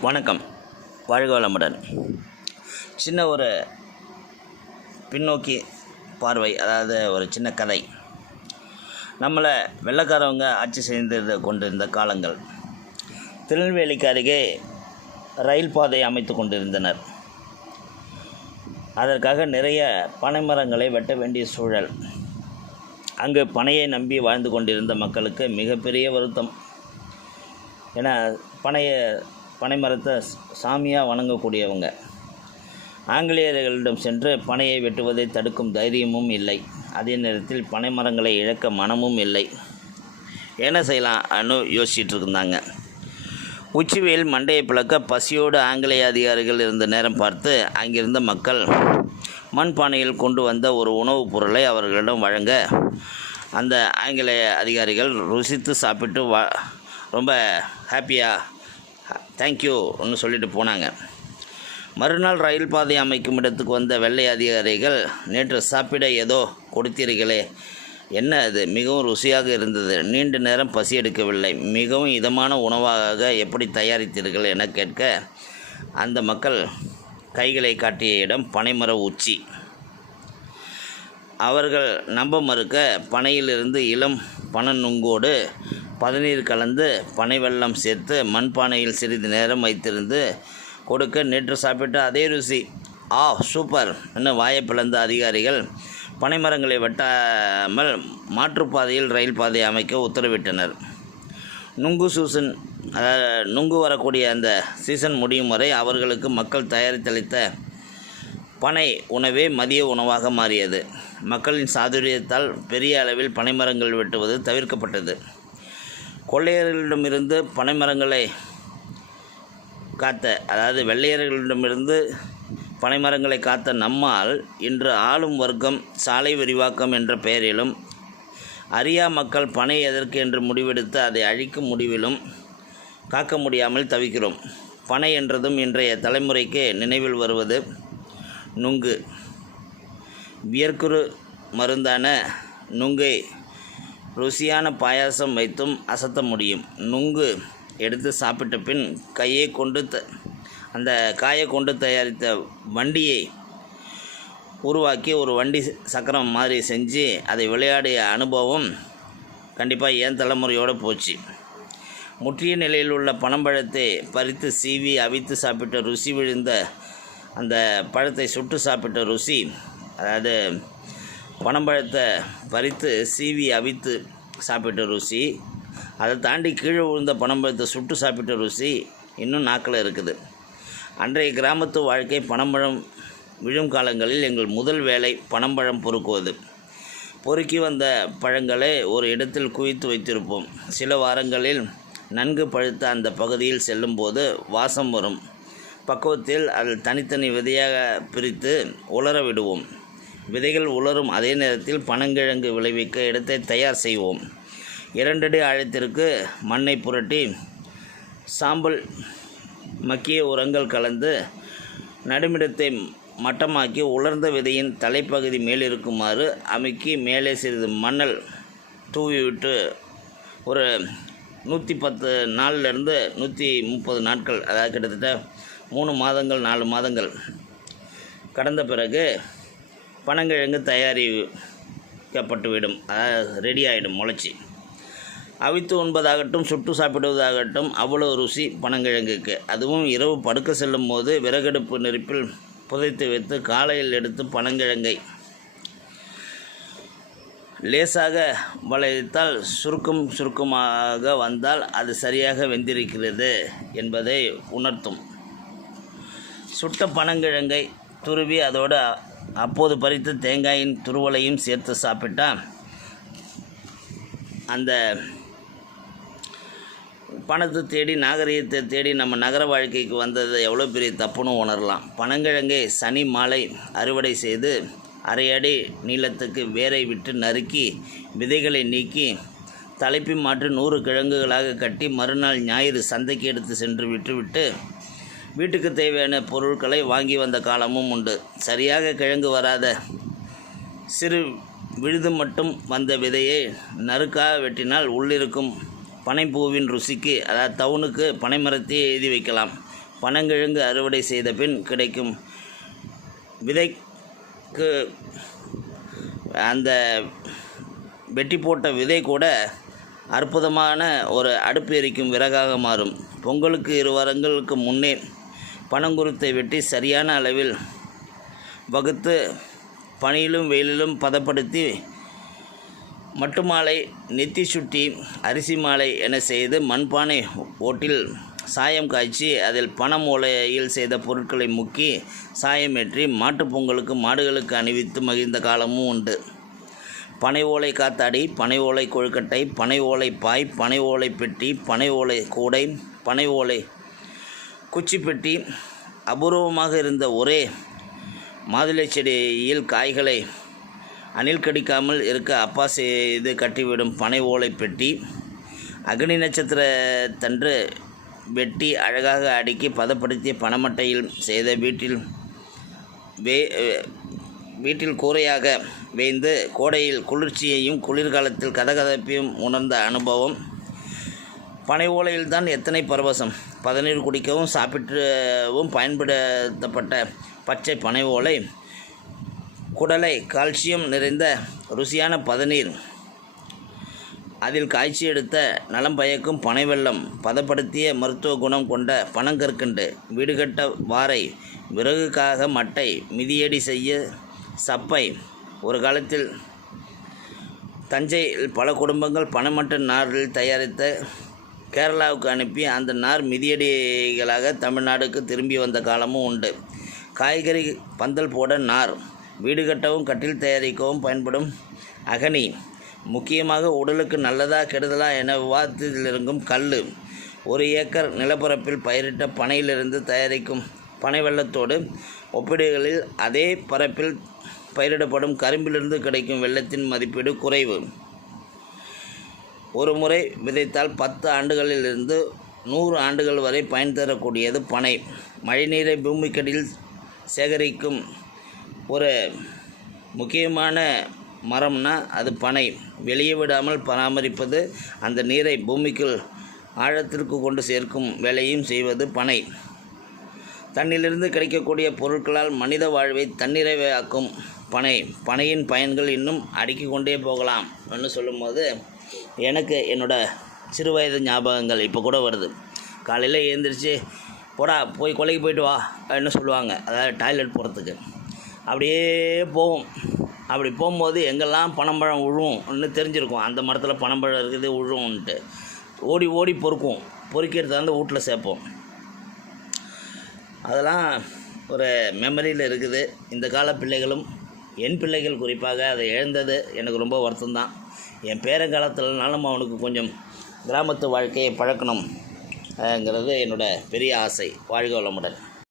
வணக்கம். வாழ்க வளமுடன். சின்ன ஒரு பின்னோக்கி பார்வை அதாவது ஒரு சின்ன கதை. நம்மளை வெள்ளக்காரவங்க ஆட்சி செய்து கொண்டிருந்த காலங்கள். திருநெல்வேலிக்கு அருகே ரயில் பாதை அமைத்து கொண்டிருந்தனர். அதற்காக நிறைய பனைமரங்களை வெட்ட வேண்டிய சூழல். அங்கு பனையை நம்பி வாழ்ந்து கொண்டிருந்த மக்களுக்கு மிகப்பெரிய வருத்தம். ஏன்னா பனைய பனைமரத்தை சாமியாக வணங்கக்கூடியவங்க. ஆங்கிலேயர்களிடம் சென்று பனையை வெட்டுவதை தடுக்கும் தைரியமும் இல்லை. அதே நேரத்தில் பனை மரங்களை இழக்க மனமும் இல்லை. என்ன செய்யலாம்னு யோசிச்சுட்டு இருந்தாங்க. உச்சிவெயில் மண்டையை பிளக்க பசியோடு ஆங்கிலேய அதிகாரிகள் இருந்த நேரம் பார்த்து அங்கிருந்த மக்கள் மண்பானையில் கொண்டு வந்த ஒரு உணவுப் பொருளை அவர்களிடம் வழங்க அந்த ஆங்கிலேய அதிகாரிகள் ருசித்து சாப்பிட்டு வ ரொம்ப ஹாப்பியாக தேங்க்யூன்னு சொல்லிட்டு போனாங்க. மறுநாள் ரயில் பாதை அமைக்கும் இடத்துக்கு வந்த வெள்ளை அதிகாரிகள் நேற்று சாப்பிட ஏதோ கொடுத்தீர்களே. என்ன அது? மிகவும் ருசியாக இருந்தது. நீண்ட நேரம் பசி எடுக்கவில்லை. மிகவும் இதமான உணவாக எப்படி தயாரித்தீர்கள் என கேட்க அந்த மக்கள் கைகளை காட்டிய இடம் பனைமர உச்சி. அவர்கள் நம்ப மறுக்க பனையிலிருந்து இளம் பனநுங்கோடு பதநீர் கலந்து பனை வெள்ளம் சேர்த்து மண்பானையில் சிறிது நேரம் வைத்திருந்து கொடுக்க நேற்று சாப்பிட்ட அதே ருசி. ஆ சூப்பர். என்று வாயை பிளந்த அதிகாரிகள் பனைமரங்களை வெட்டாமல் மாற்றுப்பாதையில் ரயில் பாதை அமைக்க உத்தரவிட்டனர். நுங்கு சூசன் அதாவது நுங்கு வரக்கூடிய அந்த சீசன் முடியும் வரை அவர்களுக்கு மக்கள் தயாரித்தளித்த பனை உணவே மதிய உணவாக மாறியது. மக்களின் சாதுரியத்தால் பெரிய அளவில் பனைமரங்கள் வெட்டுவது தவிர்க்கப்பட்டது. கொள்ளையர்களிடமிருந்து பனைமரங்களை காத்த அதாவது வெள்ளையர்களிடமிருந்து பனைமரங்களை காத்த நம்மால் இன்று ஆளும் வர்க்கம் சாலை விரிவாக்கம் என்ற பெயரிலும் அறியா மக்கள் பனை எதற்கு என்று முடிவெடுத்து அதை அழிக்கும் முடிவிலும் காக்க முடியாமல் தவிக்கிறோம். பனை என்றதும் இன்றைய தலைமுறைக்கு நினைவில் வருவது நுங்கு. வியர்க்குறு மருந்தான நுங்கை ருசியான பாயாசம் வைத்தும் அசத்த முடியும். நுங்கு எடுத்து சாப்பிட்ட பின் கையை கொண்டு த அந்த காயை கொண்டு தயாரித்த வண்டியை உருவாக்கி ஒரு வண்டி சக்கரம் மாதிரி செஞ்சு அதை விளையாடிய அனுபவம் கண்டிப்பாக என் தலைமுறையோடு போச்சு. முற்றிய நிலையில் உள்ள பனம்பழத்தை பறித்து சீவி அவித்து சாப்பிட்ட ருசி விழுந்த அந்த பழத்தை சுட்டு சாப்பிட்ட ருசி அதாவது பனம்பழத்தை பறித்து சீவி அவித்து சாப்பிட்ட ருசி. அதை தாண்டி கீழே விழுந்த பனம்பழத்தை சுட்டு சாப்பிட்ட ருசி இன்னும் நாக்கில் இருக்குது. அன்றைய கிராமத்து வாழ்க்கை பனம்பழம் விழும் காலங்களில் எங்கள் முதல் வேலை பனம்பழம் பொறுக்குவது. பொறுக்கி வந்த பழங்களை ஒரு இடத்தில் குவித்து வைத்திருப்போம். சில வாரங்களில் நன்கு பழுத்த அந்த பகுதியில் செல்லும்போது வாசம் வரும். பக்குவத்தில் அதில் தனித்தனி விதையாக பிரித்து உலர விடுவோம். விதைகள் உலரும். அதே நேரத்தில் பனங்கிழங்கு விளைவிக்க இடத்தை தயார் செய்வோம். இரண்டடி ஆழத்திற்கு மண்ணை புரட்டி சாம்பல் மக்கிய உரங்கள் கலந்து நடுமிடத்தை மட்டமாக்கி உலர்ந்த விதையின் தலைப்பகுதி மேலிருக்குமாறு அமுக்கி மேலே சிறிது மண்ணல் தூவிவிட்டு ஒரு நூற்றி பத்து நாள்லேருந்து நூற்றி முப்பது நாட்கள் அதாவது கிட்டத்தட்ட மூணு மாதங்கள் நாலு மாதங்கள் கடந்த பிறகு பனங்கிழங்கு தயாரிக்கப்பட்டுவிடும். அதாவது ரெடி ஆகிடும் முளைச்சி. அவித்து உண்பதாகட்டும் சுட்டு சாப்பிடுவதாகட்டும் அவ்வளோ ருசி பனங்கிழங்குக்கு. அதுவும் இரவு படுக்க செல்லும் போது விறகடுப்பு நெருப்பில் புதைத்து வைத்து காலையில் எடுத்து பனங்கிழங்கை லேசாக வளைத்தால் சுருக்கம் சுருக்கமாக வந்தால் அது சரியாக வெந்திருக்கிறது என்பதை உணர்த்தும். சுட்ட பனங்கிழங்கை துருவி அதோடு அப்போது பறித்த தேங்காயின் துருவலையும் சேர்த்து சாப்பிட்டால் அந்த பணத்தை தேடி நாகரிகத்தை தேடி நம்ம நகர வாழ்க்கைக்கு வந்தது எவ்வளோ பெரிய தப்புன்னு உணரலாம். பனங்கிழங்கை சனி மாலை அறுவடை செய்து அரை அடி நீளத்துக்கு வேரை விட்டு நறுக்கி விதைகளை நீக்கி தலைப்பி மாற்றி நூறு கிழங்குகளாக கட்டி மறுநாள் ஞாயிறு சந்தைக்கு எடுத்து சென்று விட்டுவிட்டு வீட்டுக்கு தேவையான பொருட்களை வாங்கி வந்த காலமும் உண்டு. சரியாக கிழங்கு வராத சிறு விழுது மட்டும் வந்த விதையை நறுக்காக வெட்டினால் உள்ளிருக்கும் பனைப்பூவின் ருசிக்கு அதாவது தவுனுக்கு பனைமரத்தையே எழுதி வைக்கலாம். பனங்கிழங்கு அறுவடை செய்த பின் கிடைக்கும் விதைக்கு அந்த வெட்டி போட்ட விதை கூட அற்புதமான ஒரு அடுப்பு எரிக்கும் விறகாக மாறும். பொங்கலுக்கு இரு வாரங்களுக்கு முன்னே பனங்குருத்தை வெட்டி சரியான அளவில் வகுத்து பனியிலும் வெயிலிலும் பதப்படுத்தி மட்டு மாலை நெத்தி சுட்டி அரிசி மாலை என செய்து மண்பானை ஓட்டில் சாயம் காய்ச்சி அதில் பனை ஓலையில் செய்த பொருட்களை முக்கி சாயமேற்றி மாட்டுப் பொங்கலுக்கு மாடுகளுக்கு அணிவித்து மகிழ்ந்த காலமும் உண்டு. பனை ஓலை காத்தாடி பனை ஓலை கொழுக்கட்டை பனை ஓலை பாய் பனை ஓலை பெட்டி பனை ஓலை கூடை பனை ஓலை குச்சிப்பெட்டி அபூர்வமாக இருந்த ஒரே மாதுளை செடியில் காய்களை அணில் கடிக்காமல் இருக்க அப்பா செய்து கட்டிவிடும் பனை ஓலை பெட்டி அக்னி நட்சத்திர தன்று வெட்டி அழகாக அடுக்கி பதப்படுத்தி பணமட்டையில் செய்த வீட்டில் வே வீட்டில் கூரையாக வேய்ந்து கோடையில் குளிர்ச்சியையும் குளிர்காலத்தில் கதகதப்பையும் உணர்ந்த அனுபவம் பனை ஓலையில்தான் எத்தனை பரவசம்? பதநீர் குடிக்கவும் சாப்பிட்டவும் பயன்படுத்தப்பட்ட பச்சை பனை ஓலை. குடலை கால்சியம் நிறைந்த ருசியான பதநீர். அதில் காய்ச்சி எடுத்த நலம் பயக்கும் பனை வெள்ளம் பதப்படுத்திய மருத்துவ குணம் கொண்ட பனங்கற்கண்டு வீடுகட்ட வாரை விறகுக்காக மட்டை மிதியடி செய்ய சப்பை. ஒரு காலத்தில் தஞ்சையில் பல குடும்பங்கள் பனைமட்ட நாரில் தயாரித்த கேரளாவுக்கு அனுப்பி அந்த நார் மிதியடிகளாக தமிழ்நாடுக்கு திரும்பி வந்த காலமும் உண்டு. காய்கறி பந்தல் போட நார் வீடு கட்டவும் கட்டில் தயாரிக்கவும் பயன்படும் அகனி முக்கியமாக உடலுக்கு நல்லதா கெடுதலா என விவாதத்திலிருக்கும் கல் ஒரு ஏக்கர் நிலப்பரப்பில் பயிரிட்ட பனையிலிருந்து தயாரிக்கும் பனை வெள்ளத்தோடு ஒப்பீடுகளில் அதே பரப்பில் பயிரிடப்படும் கரும்பிலிருந்து கிடைக்கும் வெள்ளத்தின் மதிப்பீடு குறைவு. ஒரு முறை விதைத்தால் பத்து ஆண்டுகளிலிருந்து நூறு ஆண்டுகள் வரை பயன் தரக்கூடியது பனை. மழைநீரை பூமிக்கடியில் சேகரிக்கும் ஒரு முக்கியமான மரம்னா அது பனை. வெளியே விடாமல் பராமரிப்பது அந்த நீரை பூமிக்குள் ஆழத்திற்கு கொண்டு சேர்க்கும் வேலையும் செய்வது பனை. தண்ணிலிருந்து கிடைக்கக்கூடிய பொருட்களால் மனித வாழ்வை தன்னிறைவாக்கும் பனை. பனையின் பயன்கள் இன்னும் அடுக்கிக் கொண்டே போகலாம். என்று சொல்லும்போது எனக்கு என்னோடய சிறு வயது ஞாபகங்கள் இப்போ கூட வருது. காலையில் எழுந்திரிச்சு போடா போய் கொலைக்கு போயிட்டு வா அப்படின்னு சொல்லுவாங்க. அதாவது டாய்லெட் போகிறதுக்கு அப்படியே போவோம். அப்படி போகும்போது எங்கெல்லாம் பனம்பழம் விழுவும்னு தெரிஞ்சிருக்கும். அந்த மரத்தில் பனம்பழம் இருக்குது விழுவும்ன்ட்டு ஓடி ஓடி பொறுக்குவோம். பொறுக்கிறது வந்து வீட்டில் சேர்ப்போம். அதெல்லாம் ஒரு மெமரியில் இருக்குது. இந்த கால பிள்ளைகளும் என் பிள்ளைகள் குறிப்பாக அதை இழந்தது எனக்கு ரொம்ப வருத்தம்தான். என் பேரங்காலத்திலனாலும் அவனுக்கு கொஞ்சம் கிராமத்து வாழ்க்கையை பழக்கணும்ங்கிறது என்னோட பெரிய ஆசை. வாழ்க வளமுடன்.